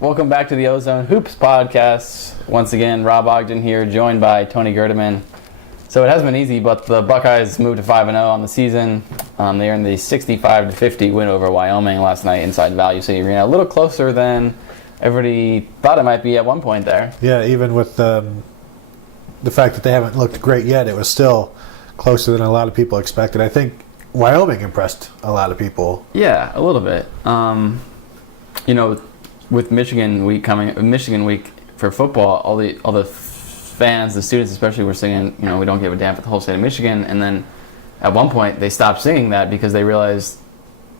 Welcome back to the Ozone Hoops Podcast. Once again, Rob Ogden here, joined by Tony Gerdeman. So it hasn't been easy, but the Buckeyes moved to 5-0 on the season. They earned the 65-50 win over Wyoming last night inside Value City Arena. A little closer than everybody thought it might be at one point there. Yeah, even with the fact that they haven't looked great yet, it was still closer than a lot of people expected. I think Wyoming impressed a lot of people. Yeah, a little bit. With Michigan week for football, all the fans, the students especially, were singing, we don't give a damn for the whole state of Michigan. And then at one point they stopped singing that because they realized,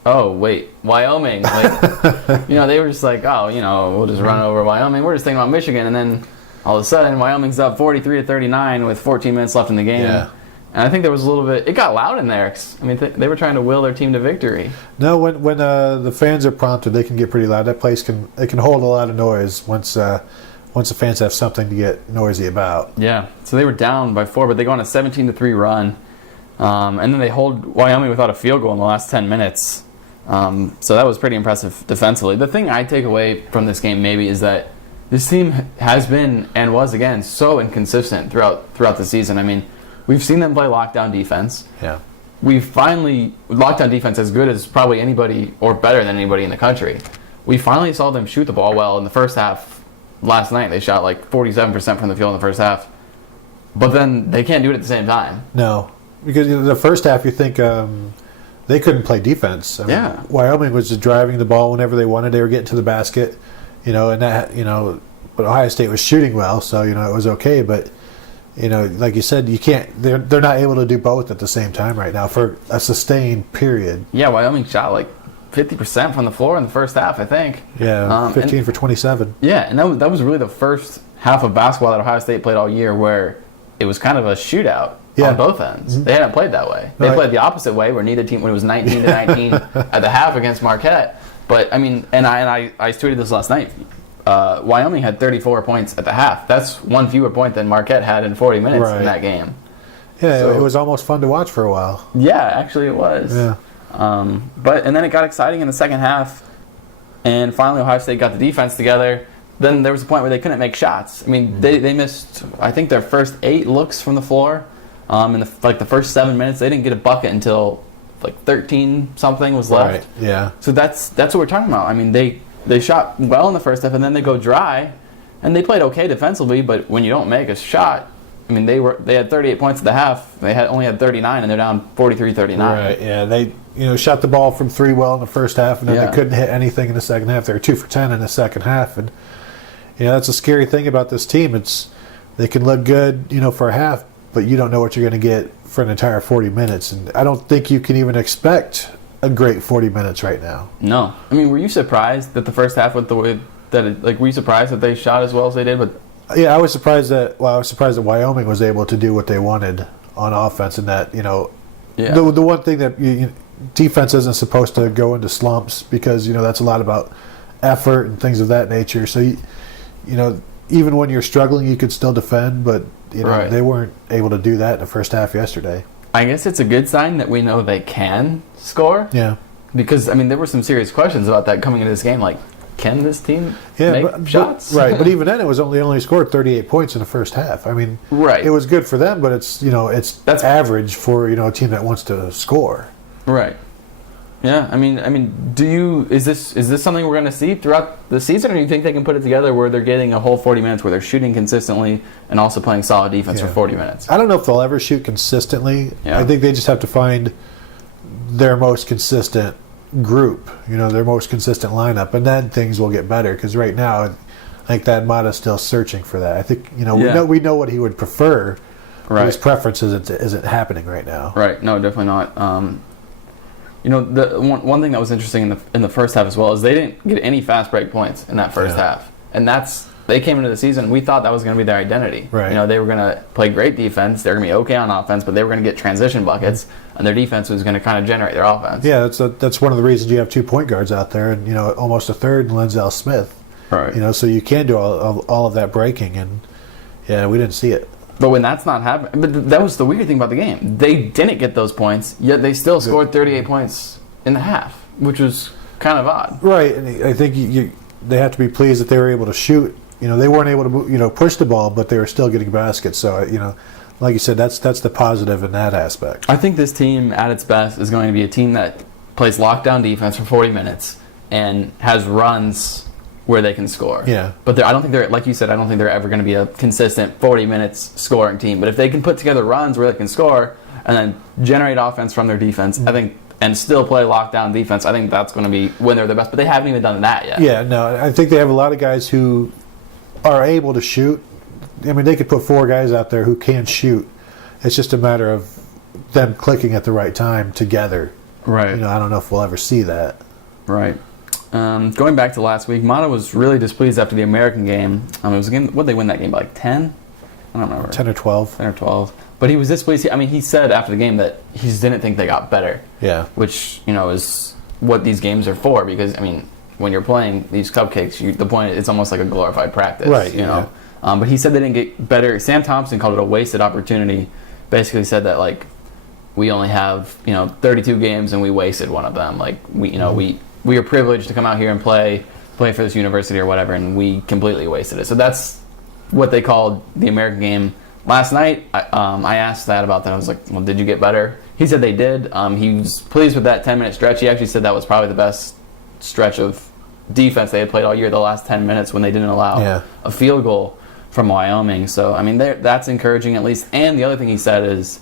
oh wait, Wyoming. They were just like, we'll just run over Wyoming. We're just thinking about Michigan. And then all of a sudden Wyoming's up 43-39 with 14 minutes left in the game. Yeah. And I think there was a little bit. It got loud in there. They were trying to will their team to victory. No, when the fans are prompted, they can get pretty loud. That place can hold a lot of noise once the fans have something to get noisy about. Yeah. So they were down by 4, but they go on a 17-3 run, and then they hold Wyoming without a field goal in the last 10 minutes. So that was pretty impressive defensively. The thing I take away from this game maybe is that this team has been and was again so inconsistent throughout the season. We've seen them play lockdown defense. Yeah. Lockdown defense as good as probably anybody or better than anybody in the country. We finally saw them shoot the ball well in the first half last night. They shot like 47% from the field in the first half. But then they can't do it at the same time. No. Because in the first half you think they couldn't play defense. Wyoming was just driving the ball whenever they wanted. They were getting to the basket, and that, but Ohio State was shooting well, so, it was okay, but like you said, you can't. They're not able to do both at the same time right now for a sustained period. Yeah, Wyoming shot like 50% from the floor in the first half, I think. Yeah, 15 for 27. Yeah, and that was really the first half of basketball that Ohio State played all year where it was kind of a shootout on both ends. Mm-hmm. They hadn't played that way. They played the opposite way where neither team, when it was 19-19 at the half against Marquette. But I tweeted this last night. Wyoming had 34 points at the half. That's one fewer point than Marquette had in 40 minutes in that game. Yeah, so, it was almost fun to watch for a while. Yeah, actually it was. Yeah. And then it got exciting in the second half, and finally Ohio State got the defense together. Then there was a point where they couldn't make shots. They missed, I think, their first 8 looks from the floor. In the first 7 minutes, they didn't get a bucket until 13 something was left. Right. Yeah. So that's what we're talking about. They shot well in the first half, and then they go dry, and they played okay defensively. But when you don't make a shot, they had 38 points at the half. They only had 39, and they're down 43-39. Right. Yeah. They shot the ball from 3 well in the first half, and then they couldn't hit anything in the second half. They were 2 for 10 in the second half, and that's a scary thing about this team. They can look good, for a half, but you don't know what you're going to get for an entire 40 minutes, and I don't think you can even expect a great 40 minutes right now. No. Were you surprised that the first half went the way that were you surprised that they shot as well as they did? But yeah, I was surprised that Wyoming was able to do what they wanted on offense, and that, the one thing that defense isn't supposed to go into slumps because, that's a lot about effort and things of that nature. So, even when you're struggling, you could still defend, but, they weren't able to do that in the first half yesterday. I guess it's a good sign that we know they can score. Yeah. Because, there were some serious questions about that coming into this game. Like, can this team make shots? Right. But even then, it was only scored 38 points in the first half. Right. It was good for them, but that's average for, a team that wants to score. Right. Yeah. Is this something we're going to see throughout the season, or do you think they can put it together where they're getting a whole 40 minutes where they're shooting consistently and also playing solid defense for 40 minutes? I don't know if they'll ever shoot consistently. Yeah. I think they just have to find their most consistent group, their most consistent lineup, and then things will get better, because right now I think that Mata's still searching for that. I think, we know what he would prefer, but his preference isn't happening right now. Right. No, definitely not. The one thing that was interesting in the first half as well is they didn't get any fast break points in that first half, and they came into the season. We thought that was going to be their identity. Right. They were going to play great defense. They're going to be okay on offense, but they were going to get transition buckets, and their defense was going to kind of generate their offense. Yeah, that's one of the reasons you have 2 point guards out there, and almost a third in Lenzel Smith. Right. So you can do all of that breaking, and we didn't see it. But when that's not happening, but that was the weird thing about the game. They didn't get those points, yet they still scored 38 points in the half, which was kind of odd. Right, and I think they have to be pleased that they were able to shoot. They weren't able to push the ball, but they were still getting baskets. So like you said, that's the positive in that aspect. I think this team at its best is going to be a team that plays lockdown defense for 40 minutes and has runs where they can score. Yeah. But I don't think they're, like you said, I don't think they're ever going to be a consistent 40 minutes scoring team. But if they can put together runs where they can score and then generate offense from their defense, I think, and still play lockdown defense, I think that's going to be when they're the best. But they haven't even done that yet. Yeah, no, I think they have a lot of guys who are able to shoot. I mean, they could put 4 guys out there who can shoot. It's just a matter of them clicking at the right time together. Right. I don't know if we'll ever see that. Right. Going back to last week, Mata was really displeased after the American game. It was again, what did they win that game by, like 10? I don't remember. 10 or 12. 10 or 12. But he was displeased. He said after the game that he just didn't think they got better. Yeah. Which, is what these games are for. Because, when you're playing these cupcakes, the point is it's almost like a glorified practice. Right. You know. But he said they didn't get better. Sam Thompson called it a wasted opportunity. Basically said that, like, we only have, 32 games and we wasted one of them. Like, we are privileged to come out here and play for this university or whatever, and we completely wasted it. So that's what they called the American game. Last night, I asked that about that. I was like, well, did you get better? He said they did. He was pleased with that 10-minute stretch. He actually said that was probably the best stretch of defense they had played all year, the last 10 minutes when they didn't allow a field goal from Wyoming. So, that's encouraging at least. And the other thing he said is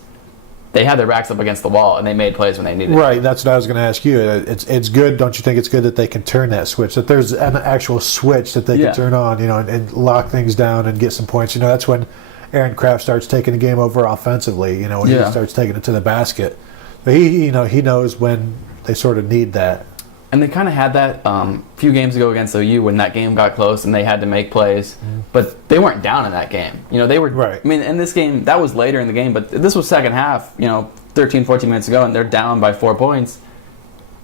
they had their backs up against the wall and they made plays when they needed Right, that's what I was going to ask you. It's good, don't you think it's good that they can turn that switch, that there's an actual switch that they can turn on, and lock things down and get some points. That's when Aaron Kraft starts taking the game over offensively, when he starts taking it to the basket. But he knows when they sort of need that. And they kind of had that a few games ago against OU when that game got close and they had to make plays. But they weren't down in that game. They were... Right. In this game, that was later in the game, but this was second half, 13, 14 minutes ago, and they're down by 4 points.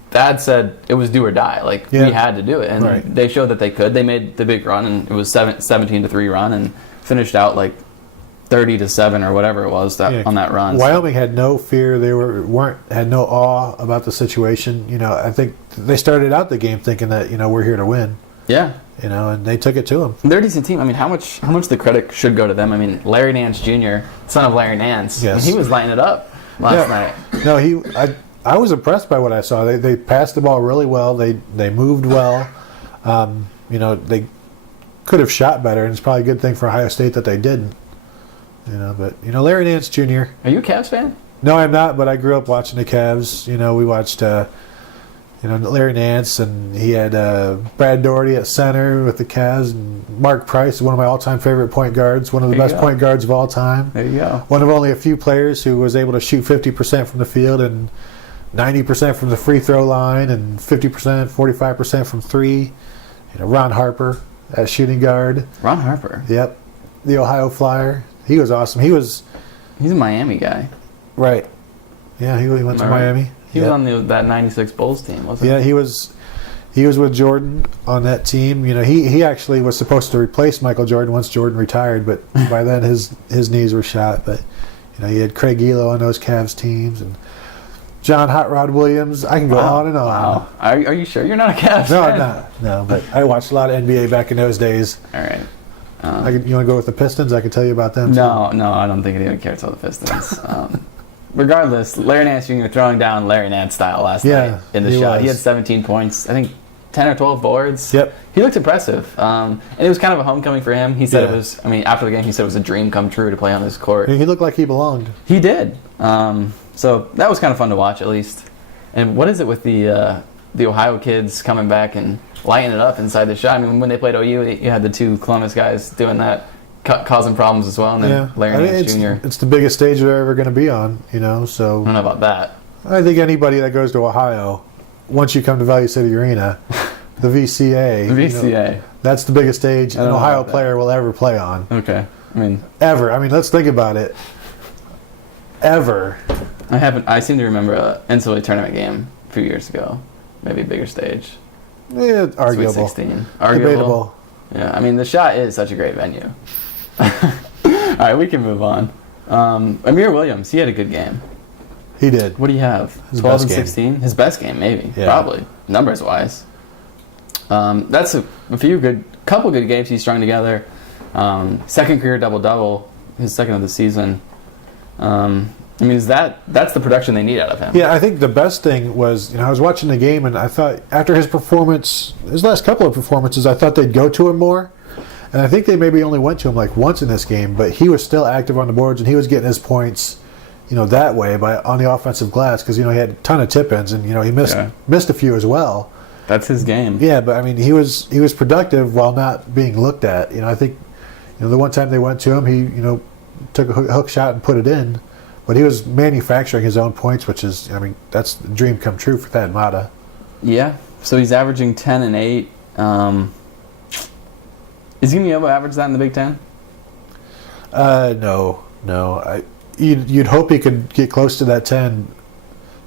Dad said it was do or die. Like, we had to do it. And they showed that they could. They made the big run, and it was 17-3 run, and finished out, like, 30-7 or whatever it was on that run. Wyoming had no fear. They had no awe about the situation. I think they started out the game thinking that we're here to win. Yeah. And they took it to them. They're a decent team. How much the credit should go to them? Larry Nance Jr., son of Larry Nance. Yes. He was lighting it up last night. No, I was impressed by what I saw. They passed the ball really well. They moved well. They could have shot better, and it's probably a good thing for Ohio State that they didn't. But Larry Nance Jr. Are you a Cavs fan? No, I'm not. But I grew up watching the Cavs. We watched Larry Nance, and he had Brad Daugherty at center with the Cavs, and Mark Price, one of my all-time favorite point guards, one of the best point guards of all time. There you go. One of only a few players who was able to shoot 50% from the field and 90% from the free throw line and 50%, 45% from three. Ron Harper at shooting guard. Ron Harper? Yep. The Ohio Flyer. He was awesome. He's a Miami guy. Right. Yeah, he went to Miami. He was on that 96 Bulls team, wasn't he? Yeah, he was with Jordan on that team. He actually was supposed to replace Michael Jordan once Jordan retired, but by then his knees were shot. But he had Craig Elo on those Cavs teams and John Hot Rod Williams. I can go on and on. Wow. Are you sure you're not a Cavs fan? No, I'm not. No, but I watched a lot of NBA back in those days. All right. You want to go with the Pistons? I can tell you about them. No, I don't think anyone cares about the Pistons. Regardless, Larry Nance Jr. throwing down Larry Nance style last night in the shot. He had 17 points, I think 10 or 12 boards. Yep. He looked impressive. And it was kind of a homecoming for him. He said it was, after the game, he said it was a dream come true to play on this court. He looked like he belonged. He did. So that was kind of fun to watch, at least. And what is it with the Ohio kids coming back and lighting it up inside the shot? When they played OU, you had the two Columbus guys doing that, causing problems as well, and then Larry Nance Jr. It's the biggest stage they're ever going to be on, so... I don't know about that. I think anybody that goes to Ohio, once you come to Value City Arena, the VCA... that's the biggest stage an Ohio player will ever play on. Okay. Ever. Let's think about it. Ever. I seem to remember an NCAA tournament game a few years ago. Maybe a bigger stage. Yeah, arguable. Sweet 16. Arguable. Debatable. Yeah, the shot is such a great venue. All right, we can move on. Amir Williams, he had a good game. He did. What do you have? His 12 best and game. 16? His best game, maybe. Yeah. Probably. Numbers-wise. That's a couple good games he's strung together. Second career double-double, his second of the season. That's the production they need out of him. Yeah, I think the best thing was, I was watching the game and I thought after his last couple of performances, I thought they'd go to him more. And I think they maybe only went to him like once in this game, but he was still active on the boards and he was getting his points, that way on the offensive glass because, he had a ton of tip-ins and, he missed a few as well. That's his game. Yeah, but he was productive while not being looked at. I think, the one time they went to him, he, took a hook shot and put it in. But he was manufacturing his own points, which is, that's the dream come true for Thad Matta. Yeah. So he's averaging 10 and 8. Is he going to be able to average that in the Big Ten? No. You'd hope he could get close to that 10.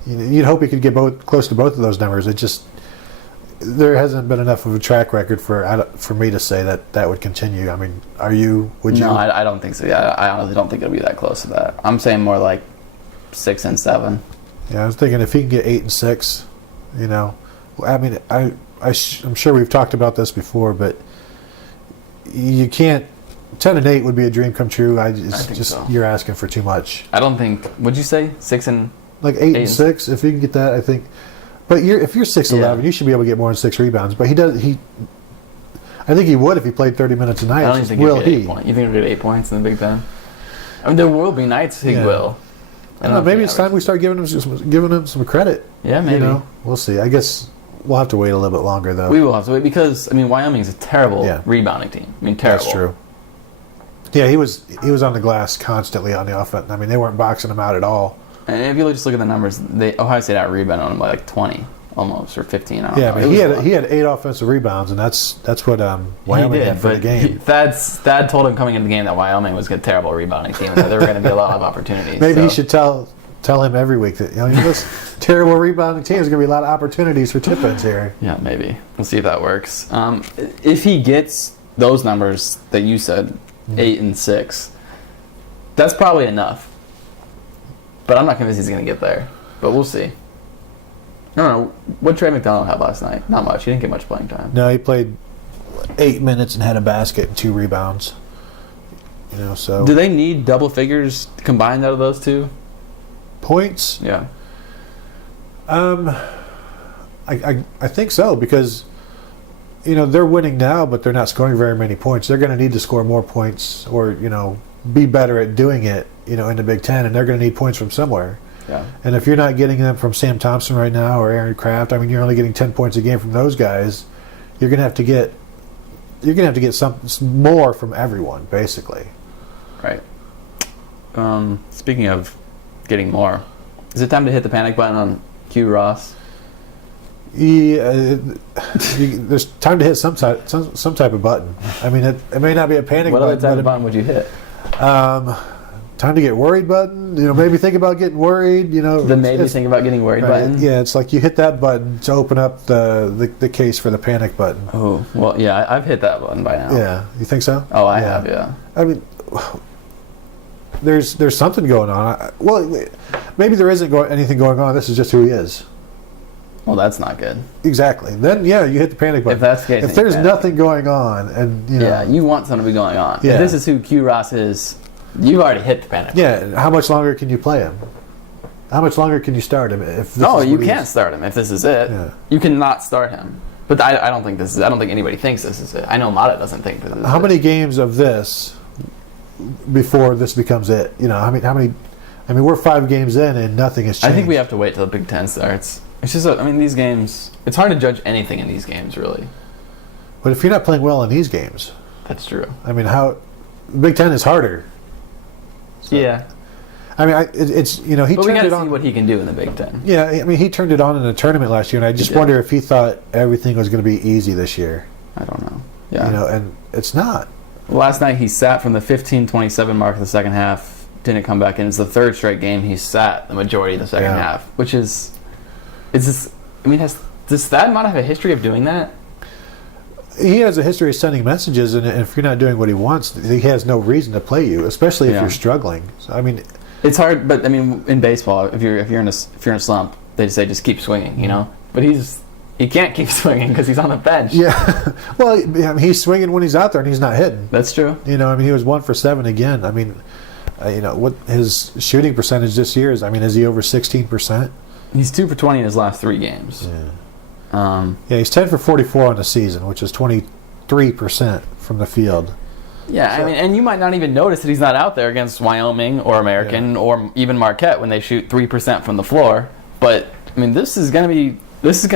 You'd hope he could get close to both of those numbers. It just there hasn't been enough of a track record for me to say that would continue. Would you? No, I don't think so. Yeah, I honestly don't think it'll be that close to that. I'm saying more like 6 and 7. Yeah, I was thinking if he can get 8 and 6, I'm sure we've talked about this before, but you can't. 10 and 8 would be a dream come true. I think so. You're asking for too much. I don't think. Would you say 6 and like 8 and 6? If you can get that, I think. But if you're 6'11", you should be able to get more than 6 rebounds. But he does. I think he would if he played 30 minutes a night. I don't think he'll get 8 points. You think he'll get 8 points in the Big Ten? There will be nights he will. I don't know. Maybe it's time we start giving him some credit. Yeah, maybe. We'll see. I guess we'll have to wait a little bit longer, though. We will have to wait because Wyoming's a terrible rebounding team. Terrible. That's true. Yeah, he was on the glass constantly on the offense. They weren't boxing him out at all. And if you just look at the numbers, Ohio State out-rebounded him by like 20 almost, or 15. I don't know. He had 8 offensive rebounds, and that's what Wyoming had for the game. Thad told him coming into the game that Wyoming was a terrible rebounding team, and that there were going to be a lot of opportunities. Maybe he should tell him every week that this terrible rebounding team is going to be a lot of opportunities for tip-ins here. Yeah, maybe. We'll see if that works. If he gets those numbers that you said, 8 and 6, that's probably enough. But I'm not convinced he's going to get there. But we'll see. I don't know. What did Trey McDonald have last night? Not much. He didn't get much playing time. No, he played 8 minutes and had a basket and 2 rebounds. So. Do they need double figures combined out of those two? Points? Yeah. I think so because, they're winning now, but they're not scoring very many points. They're going to need to score more points or, be better at doing it, in the Big Ten, and they're going to need points from somewhere. Yeah. And if you're not getting them from Sam Thompson right now or Aaron Kraft, you're only getting 10 points a game from those guys. You're going to have to get some more from everyone, basically. Right. Speaking of getting more, is it time to hit the panic button on Q Ross? Yeah, there's time to hit some type of button. It may not be a panic button. What other type of button would you hit? Time to get worried button. Maybe think about getting worried. Think about getting worried button. Yeah, it's like you hit that button to open up the case for the panic button. Oh, well, yeah, I've hit that button by now. Yeah, you think so? Oh, I have. Yeah. There's something going on. Maybe there isn't anything going on. This is just who he is. Well, that's not good. Exactly. Then, you hit the panic button. If that's the case, if there's nothing going on, and you want something to be going on. Yeah. If this is who Q Ross is, you've already hit the panic button. Yeah. How much longer can you play him? How much longer can you start him? You can't start him if this is it. Yeah. You cannot start him. But I don't think this is. I don't think anybody thinks this is it. I know Mata doesn't think this is it. How many games of this before this becomes it? How many? We're 5 games in and nothing has changed. I think we have to wait till the Big Ten starts. It's just, these games, it's hard to judge anything in these games, really. But if you're not playing well in these games. That's true. Big Ten is harder. So, yeah. It's, he turned it on. But we got to see what he can do in the Big Ten. Yeah, he turned it on in a tournament last year, and I just wonder if he thought everything was going to be easy this year. I don't know. Yeah. And it's not. Last night he sat from the 15-27 mark of the second half, didn't come back in. It's the 3rd straight game he sat the majority of the second half, which is... does Thad Matta have a history of doing that? He has a history of sending messages, and if you're not doing what he wants, he has no reason to play you, especially if you're struggling. So, it's hard, but in baseball, if you're in a slump, they say just keep swinging, But he's he can't keep swinging because he's on the bench. Yeah. Well, I mean, he's swinging when he's out there and he's not hitting. That's true. You know, I mean, he was 1 for 7 again. I mean, what his shooting percentage this year is? I mean, is he over 16%? He's 2 for 20 in his last 3 games. Yeah. He's 10 for 44 on the season, which is 23% from the field. Yeah, so, I mean, and you might not even notice that he's not out there against Wyoming or American or even Marquette when they shoot 3% from the floor. But I mean, this is gonna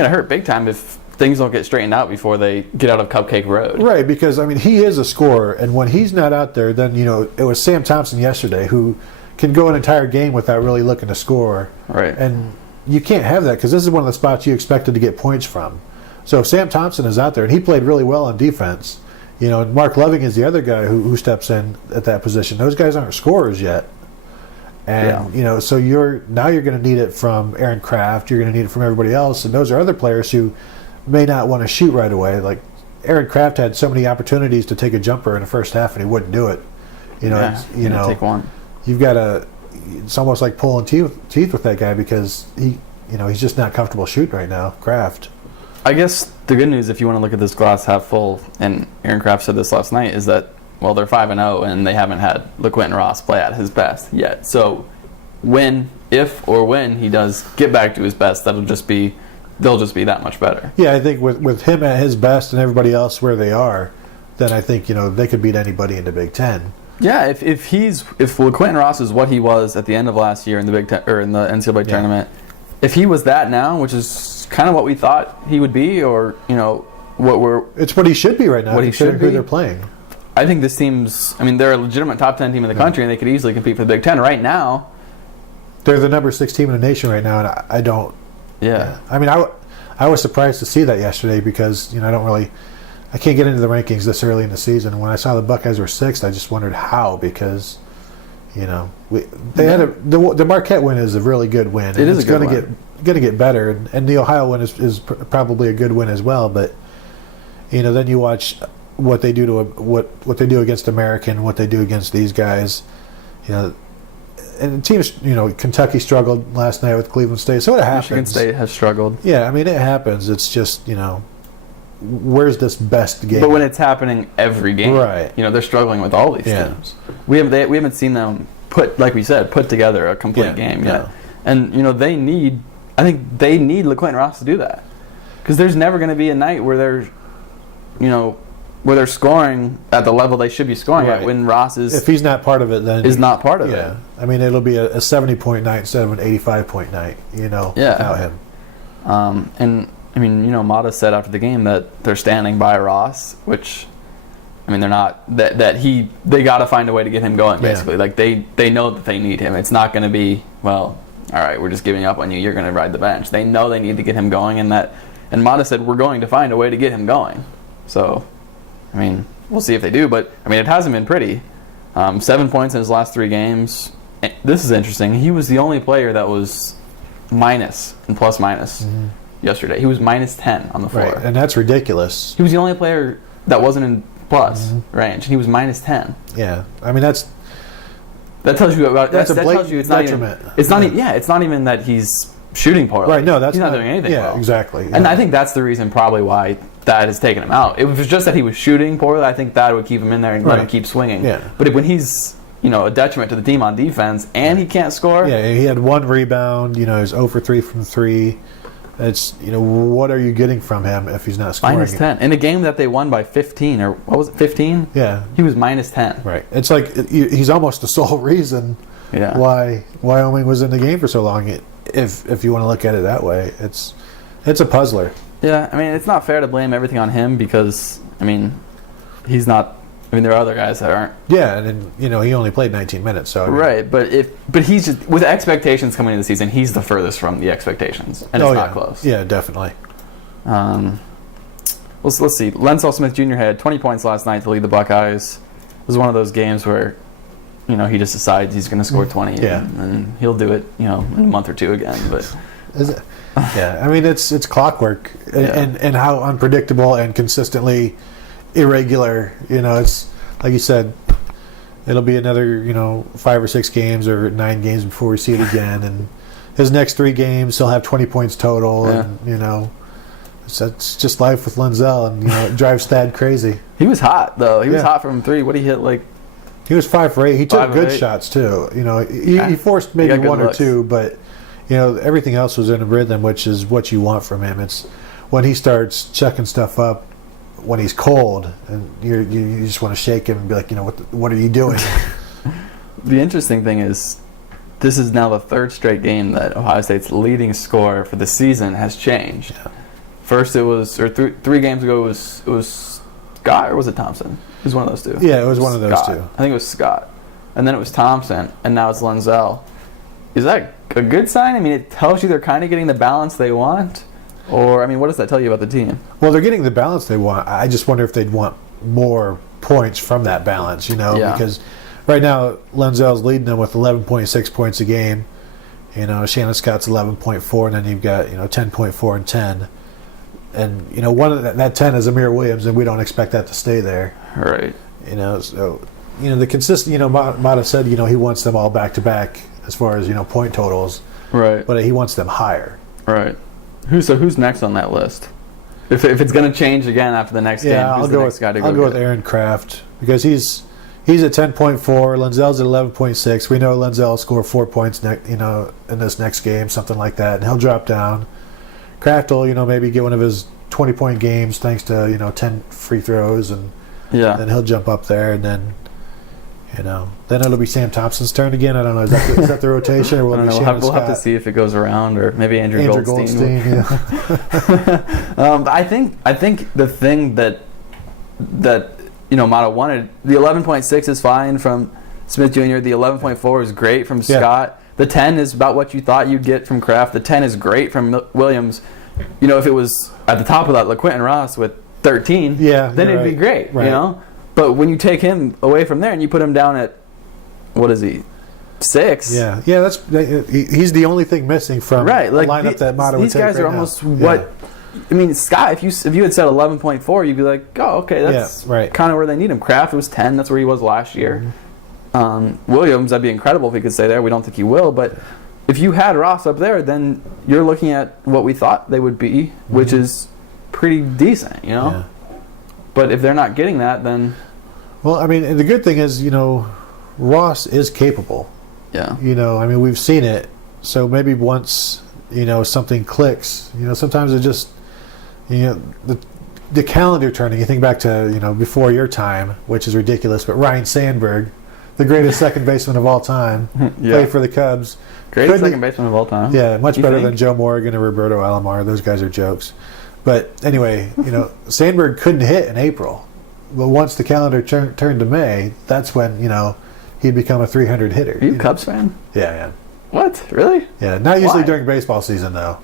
hurt big time if things don't get straightened out before they get out of Cupcake Road. Right, because I mean, he is a scorer, and when he's not out there, then it was Sam Thompson yesterday who can go an entire game without really looking to score. Right, and you can't have that because this is one of the spots you expected to get points from. So if Sam Thompson is out there, and he played really well on defense. And Mark Loving is the other guy who steps in at that position. Those guys aren't scorers yet. And, so you're going to need it from Aaron Kraft. You're going to need it from everybody else. And those are other players who may not want to shoot right away. Like Aaron Kraft had so many opportunities to take a jumper in the first half, and he wouldn't do it. Take one. You've got to – it's almost like pulling teeth with that guy because he's just not comfortable shooting right now, Kraft. I guess the good news, if you want to look at this glass half full, and Aaron Kraft said this last night, is that, well, they're 5-0, and they haven't had LeQuentin Ross play at his best yet. So if he does get back to his best, they'll just be that much better. Yeah, I think with him at his best and everybody else where they are, then I think they could beat anybody in the Big Ten. Yeah, if LeQuentin Ross is what he was at the end of last year in the Big Ten or in the NCAA tournament, if he was that now, which is kind of what we thought he would be, or it's what he should be right now. What he should be. Who they're playing. I think this team's. I mean, they're a legitimate top 10 team in the country, and they could easily compete for the Big Ten right now. They're the number 6 team in the nation right now, and I don't. Yeah. I mean, I was surprised to see that yesterday because I can't get into the rankings this early in the season. When I saw the Buckeyes were 6th, I just wondered how because. They had the Marquette win is a really good win. It is going to get better, and the Ohio win is probably a good win as well. But then you watch what they do what they do against American, what they do against these guys. And teams, Kentucky struggled last night with Cleveland State, so it happens. Michigan State has struggled. Yeah, I mean it happens. It's just where's this best game? But when it's happening every game, right? They're struggling with all these teams. We haven't seen them put together a complete game yet. And they need LeQuentin Ross to do that because there's never going to be a night where they're scoring at the level they should be scoring at when Ross is. If he's not part of it, then is not part of it. Yeah, I mean it'll be a 70-point night instead of an 85-point night. Without him. And. I mean, Mata said after the game that they're standing by Ross, which, I mean, they're not. They got to find a way to get him going, basically. Yeah. Like, they know that they need him. It's not going to be, well, all right, we're just giving up on you. You're going to ride the bench. They know they need to get him going, and Mata said, we're going to find a way to get him going. So, I mean, we'll see if they do, but, I mean, it hasn't been pretty. 7 points in his last 3 games. And this is interesting. He was the only player that was minus and plus-minus. Mm-hmm. Yesterday. He was minus 10 on the floor. Right, and that's ridiculous. He was the only player that wasn't in plus range, and he was minus 10. Yeah. I mean, that tells you about that's a blatant tells you it's detriment. It's not even that he's shooting poorly. Right, no, he's not doing anything well. Yeah, exactly. Yeah. And I think that's the reason probably why that has taken him out. If it was just that he was shooting poorly, I think that would keep him in there and let him keep swinging. Yeah. But when he's a detriment to the team on defense and he can't score. Yeah, he had 1 rebound, he's 0 for 3 from 3. It's what are you getting from him if he's not scoring? Minus 10 in a game that they won by 15 or what was it, 15? Yeah, he was minus 10. Right. It's like he's almost the sole reason why Wyoming was in the game for so long. If you want to look at it that way, it's a puzzler. Yeah, I mean it's not fair to blame everything on him because he's not. I mean, there are other guys that aren't. Yeah, and then, he only played 19 minutes, so. Right, but he's just, with expectations coming into the season, he's the furthest from the expectations, and it's not close. Yeah, definitely. Let's see. Lensall Smith Jr. had 20 points last night to lead the Buckeyes. It was one of those games where, he just decides he's going to score 20, and he'll do it, in a month or two again, but. Is it? Yeah, I mean, it's clockwork, and how unpredictable and consistently irregular, it's like you said, it'll be another 5 or 6 games or 9 games before we see it again, and his next 3 games he'll have 20 points total, and That's just life with Lenzel, and it drives Thad crazy. He was hot though. He was hot from 3. What did he hit like? He was 5 for 8. He took good shots too. He forced maybe one or two, but everything else was in a rhythm, which is what you want from him. It's when he starts chucking stuff up when he's cold, and you just want to shake him and be like, what are you doing? The interesting thing is, this is now the 3rd straight game that Ohio State's leading scorer for the season has changed. Yeah. First, it was, or 3 games ago, it was Scott, or was it Thompson? It was one of those two. Yeah, it was one of those two. I think it was Scott. And then it was Thompson, and now it's Lenzel. Is that a good sign? I mean, it tells you they're kind of getting the balance they want? Or, I mean, what does that tell you about the team? Well, they're getting the balance they want. I just wonder if they'd want more points from that balance, because right now Lenzel's leading them with 11.6 points a game. Shannon Scott's 11.4, and then you've got 10.4 and 10. And one of that 10 is Amir Williams, and we don't expect that to stay there. Right. So the consistent. Mata said he wants them all back to back as far as point totals. Right. But he wants them higher. Right. Who's next on that list? If it's going to change again after the next game, who's the next guy to go? I'll go with Aaron Kraft because he's at 10.4. Lenzel's at 11.6. We know Lenzel will score 4 points in this next game, something like that, and he'll drop down. Kraft will, maybe get one of his 20-point games thanks to, 10 free throws, and then he'll jump up there, and then, then it'll be Sam Thompson's turn again. I don't know. Is that the rotation, or will it be Shannon We'll Scott? have to see if it goes around, or maybe Andrew Goldstein. I think the thing that Mata wanted, the 11.6 is fine from Smith Jr. The 11.4 is great from Scott. The 10 is about what you thought you'd get from Kraft. The 10 is great from Williams. If it was at the top of that, LaQuinton Ross with 13, then it'd be great, right. But when you take him away from there and you put him down at, what is he, 6? Yeah, he's the only thing missing from like the lineup that Mata would take. These guys are almost what. I mean, Scott, if you had said 11.4, you'd be like, oh, okay, that's kind of where they need him. Kraft was 10, that's where he was last year. Mm-hmm. Williams, that'd be incredible if he could stay there. We don't think he will, but if you had Ross up there, then you're looking at what we thought they would be, which is pretty decent, Yeah. But if they're not getting that, then... Well, I mean, the good thing is, Ross is capable. Yeah. I mean, we've seen it. So maybe once, something clicks, sometimes it just, the calendar turning, you think back to, before your time, which is ridiculous, but Ryan Sandberg, the greatest second baseman of all time, played for the Cubs. Greatest second baseman of all time. Yeah, much better than Joe Morgan or Roberto Alomar. Those guys are jokes. But anyway, Sandberg couldn't hit in April. But once the calendar turned to May, that's when, he'd become a 300 hitter. Are you a Cubs fan? Yeah. What? Really? Yeah, not usually during baseball season, though.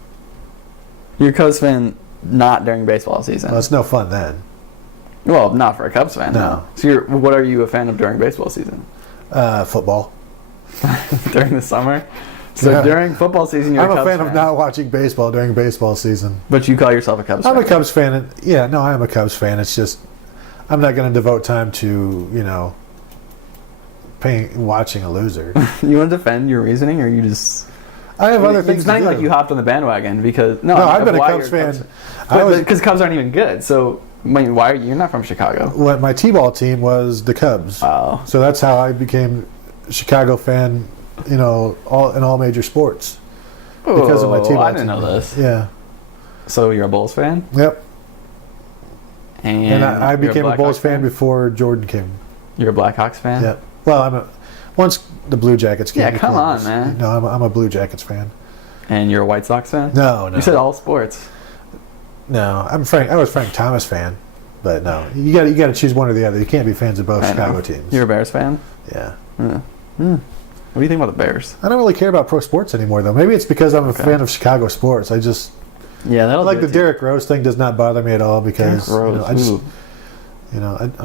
You're a Cubs fan not during baseball season? Well, it's no fun then. Well, not for a Cubs fan. No. So what are you a fan of during baseball season? Football. During the summer? So during football season, you're a Cubs fan? I'm a fan of not watching baseball during baseball season. But you call yourself a Cubs fan? I'm a Cubs fan. I am a Cubs fan. It's just, I'm not going to devote time to, watching a loser. You want to defend your reasoning, or you just... I have other things to do. It's not like you hopped on the bandwagon because... No, I've been a Cubs fan. Because Cubs aren't even good, so... Why are you're not from Chicago? Well, my T-ball team was the Cubs. Oh. So that's how I became a Chicago fan, in all major sports. Because of my T-ball team. I didn't know this. Yeah. So you're a Bulls fan? Yep. And I became a Bulls fan before Jordan came. You're a Blackhawks fan? Yep. Well, once the Blue Jackets came. Yeah, come on, man. No, I'm a Blue Jackets fan. And you're a White Sox fan? No. You said all sports. No, I was Frank Thomas fan, but no, you got to choose one or the other. You can't be fans of both Chicago teams. You're a Bears fan? Yeah. What do you think about the Bears? I don't really care about pro sports anymore, though. Maybe it's because I'm a fan of Chicago sports. I just the Derrick Rose thing does not bother me at all because I'm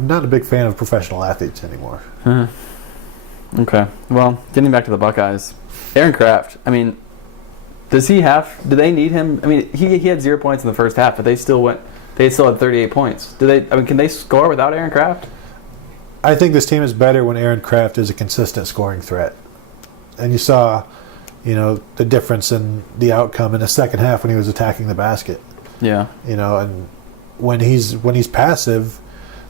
not a big fan of professional athletes anymore. Okay, well, getting back to the Buckeyes, Aaron Kraft. I mean. Do they need him? I mean, he had 0 points in the first half, but they still had 38 points. Can they score without Aaron Kraft? I think this team is better when Aaron Kraft is a consistent scoring threat. And you saw, the difference in the outcome in the second half when he was attacking the basket. Yeah. And when he's passive,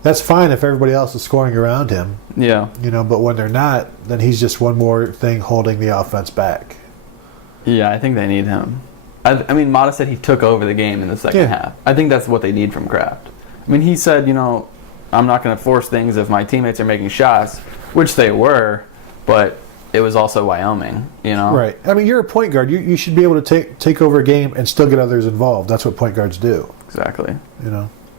that's fine if everybody else is scoring around him. Yeah. But when they're not, then he's just one more thing holding the offense back. Yeah, I think they need him. I mean, Mata said he took over the game in the second half. I think that's what they need from Kraft. I mean, he said, I'm not going to force things if my teammates are making shots, which they were, but it was also Wyoming, Right. I mean, you're a point guard. You should be able to take over a game and still get others involved. That's what point guards do. Exactly.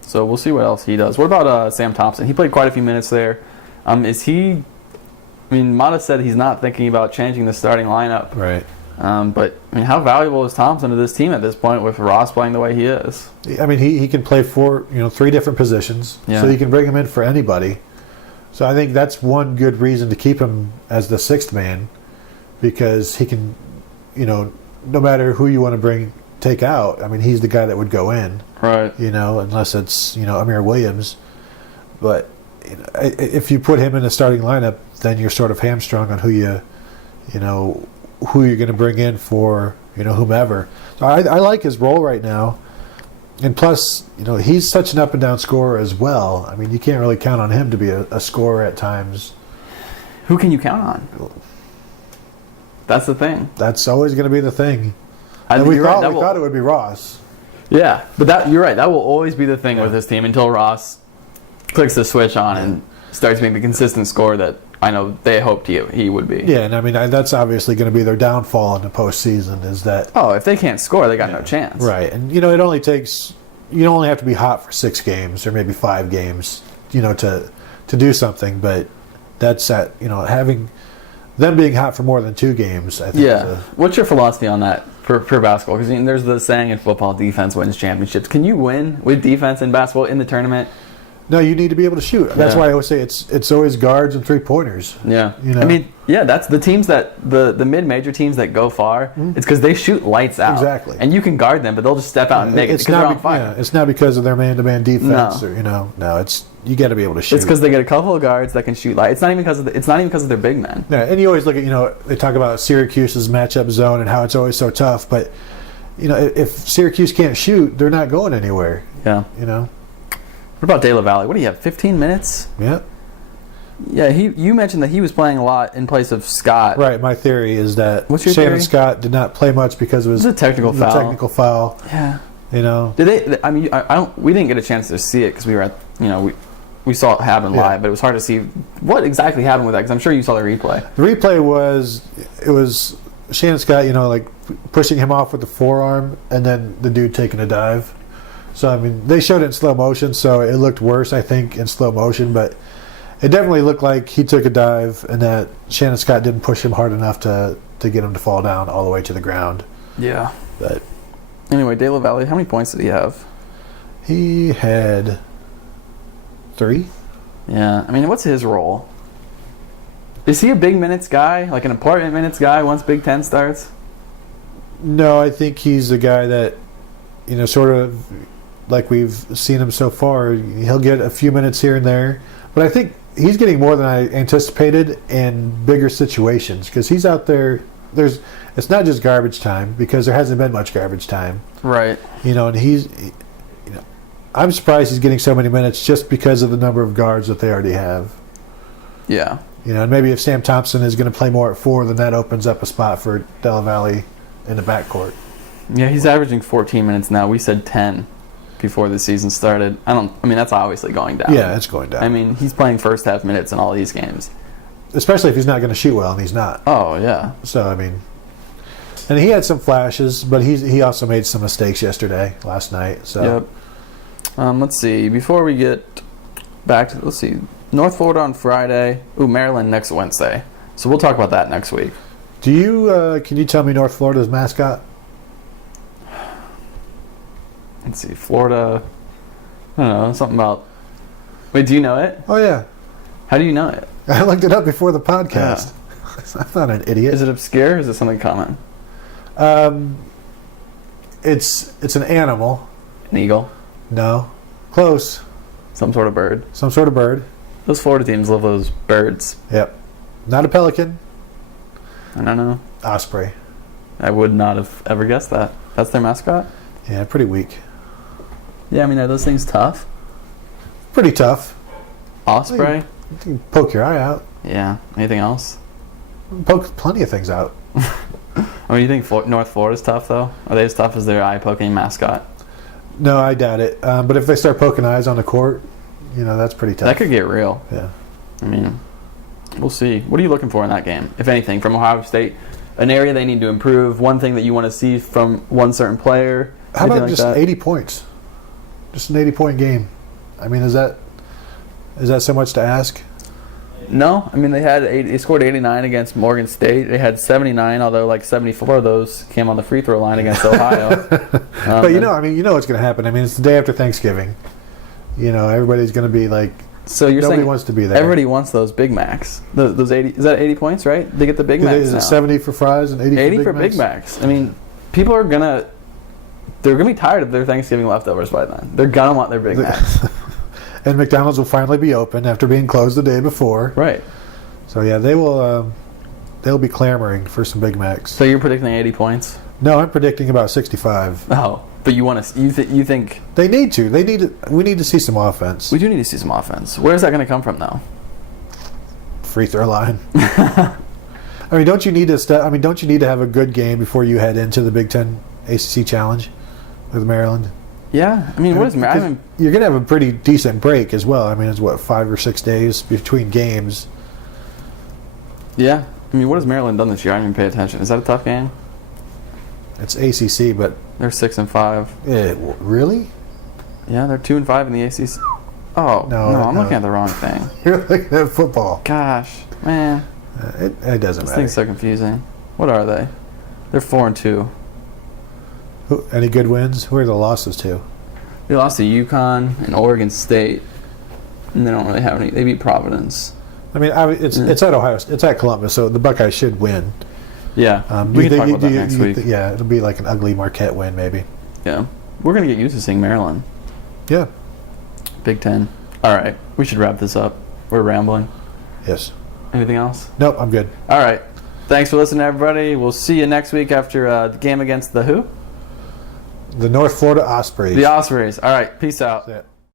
So we'll see what else he does. What about Sam Thompson? He played quite a few minutes there. Is he? I mean, Mata said he's not thinking about changing the starting lineup. Right. But I mean, how valuable is Thompson to this team at this point with Ross playing the way he is? I mean, he can play three different positions, so you can bring him in for anybody. So I think that's one good reason to keep him as the sixth man, because he can, no matter who you want to take out. I mean, he's the guy that would go in, right? Unless it's Amir Williams. But if you put him in the starting lineup, then you're sort of hamstrung on who you're going to bring in for whomever. So I like his role right now, and plus he's such an up and down scorer as well. I mean, you can't really count on him to be a scorer at times. Who can you count on? That's the thing. That's always going to be the thing. And we thought it would be Ross. Yeah, but you're right. That will always be the thing with this team until Ross clicks the switch on and starts being the consistent scorer that I know they hoped he would be. Yeah, and I mean that's obviously going to be their downfall in the postseason. Is that if they can't score, they got no chance. Right, and it only takes you only have to be hot for 6 games or maybe 5 games, to do something. But that's having them being hot for more than 2 games. I think. Yeah. What's your philosophy on that for basketball? Because there's the saying in football, defense wins championships. Can you win with defense in basketball in the tournament? No, you need to be able to shoot. That's why I always say it's always guards and 3-pointers. Yeah. I mean, that's the teams that the mid-major teams that go far. Mm-hmm. It's because they shoot lights out. Exactly. And you can guard them, but they'll just step out and make it because they're on fire. Yeah, it's not because of their man-to-man defense. No. No, it's you got to be able to shoot. It's because they get a couple of guards that can shoot light. It's not even because of their big men. Yeah, and you always look at they talk about Syracuse's matchup zone and how it's always so tough, but if Syracuse can't shoot, they're not going anywhere. Yeah. What about De La Valle? What do you have, 15 minutes? Yeah. Yeah, you mentioned that he was playing a lot in place of Scott. Right, my theory is that What's your Shannon theory? Scott did not play much because it was a technical foul. Technical foul. Yeah. Did they? I mean, we didn't get a chance to see it because we were at, we saw it happen live, but it was hard to see what exactly happened with that because I'm sure you saw the replay. The replay was Shannon Scott, like pushing him off with the forearm and then the dude taking a dive. So, I mean, they showed it in slow motion, so it looked worse, I think, in slow motion. But it definitely looked like he took a dive and that Shannon Scott didn't push him hard enough to get him to fall down all the way to the ground. Yeah. But anyway, De La Valle, how many points did he have? He had 3. Yeah. I mean, what's his role? Is he a big minutes guy, like an important minutes guy once Big Ten starts? No, I think he's the guy that, sort of like we've seen him so far, he'll get a few minutes here and there. But I think he's getting more than I anticipated in bigger situations because he's out there. It's not just garbage time because there hasn't been much garbage time. Right. And I'm surprised he's getting so many minutes just because of the number of guards that they already have. Yeah. And maybe if Sam Thompson is going to play more at 4, then that opens up a spot for De La Valle in the backcourt. Yeah, he's averaging 14 minutes now. We said 10 before the season started. I mean, that's obviously going down. Yeah, it's going down. I mean, he's playing first half minutes in all these games. Especially if he's not going to shoot well, and he's not. Oh, yeah. So, I mean, and he had some flashes, but he also made some mistakes last night. So. Yep. Let's see. Before we get back to, let's see. North Florida on Friday. Maryland next Wednesday. So we'll talk about that next week. Can you tell me North Florida's mascot? Let's see, Florida. I don't know, something about. Wait, do you know it? Oh yeah. How do you know it? I looked it up before the podcast. Yeah. I'm not an idiot. Is it obscure? Or is it something common? It's an animal. An eagle? No. Close. Some sort of bird. Some sort of bird. Those Florida teams love those birds. Yep. Not a pelican. I don't know. Osprey. I would not have ever guessed that. That's their mascot? Yeah, pretty weak. Yeah, I mean, are those things tough? Pretty tough. Osprey? You can poke your eye out. Yeah. Anything else? Poke plenty of things out. I mean, you think North Florida's tough, though? Are they as tough as their eye-poking mascot? No, I doubt it. But if they start poking eyes on the court, that's pretty tough. That could get real. Yeah. I mean, we'll see. What are you looking for in that game, if anything, from Ohio State? An area they need to improve, one thing that you want to see from one certain player? How about like just that? 80 points? Just an 80-point game. I mean, is that so much to ask? No. I mean, they scored 89 against Morgan State. They had 79, although like 74 of those came on the free throw line against Ohio. But what's going to happen. I mean, it's the day after Thanksgiving. Everybody's going to be like, so you're nobody saying wants to be there. Everybody wants those Big Macs. Those 80. Is that 80 points, right? They get the Big Macs Is it 70 for fries and 80 for Big Macs? I mean, people are they're gonna be tired of their Thanksgiving leftovers by then. They're gonna want their Big Macs. And McDonald's will finally be open after being closed the day before. Right. So yeah, they will. They'll be clamoring for some Big Macs. So you're predicting 80 points? No, I'm predicting about 65. Oh, but you want to? You think they need to? We need to see some offense. We do need to see some offense. Where is that going to come from, though? Free throw line. I mean, don't you need to have a good game before you head into the Big Ten ACC Challenge with Maryland? Yeah, I mean, what is Maryland? You're going to have a pretty decent break as well. I mean, it's 5 or 6 days between games. Yeah, I mean, what has Maryland done this year? I didn't even pay attention. Is that a tough game? It's ACC, but they're 6-5. Really? Yeah, they're 2-5 in the ACC. Oh no, I'm looking at the wrong thing. You're looking at football. Gosh, man, it doesn't matter. This thing's so confusing. What are they? They're 4-2. Any good wins? Who are the losses to? They lost to UConn and Oregon State, and they don't really have any. They beat Providence. I mean, it's at Ohio. It's at Columbus, so the Buckeyes should win. Yeah, we can talk about that next week. Yeah, it'll be like an ugly Marquette win, maybe. Yeah, we're gonna get used to seeing Maryland. Yeah. Big Ten. All right, we should wrap this up. We're rambling. Yes. Anything else? Nope, I'm good. All right. Thanks for listening, everybody. We'll see you next week after the game against the who? The North Florida Ospreys. The Ospreys. All right. Peace out. That's it.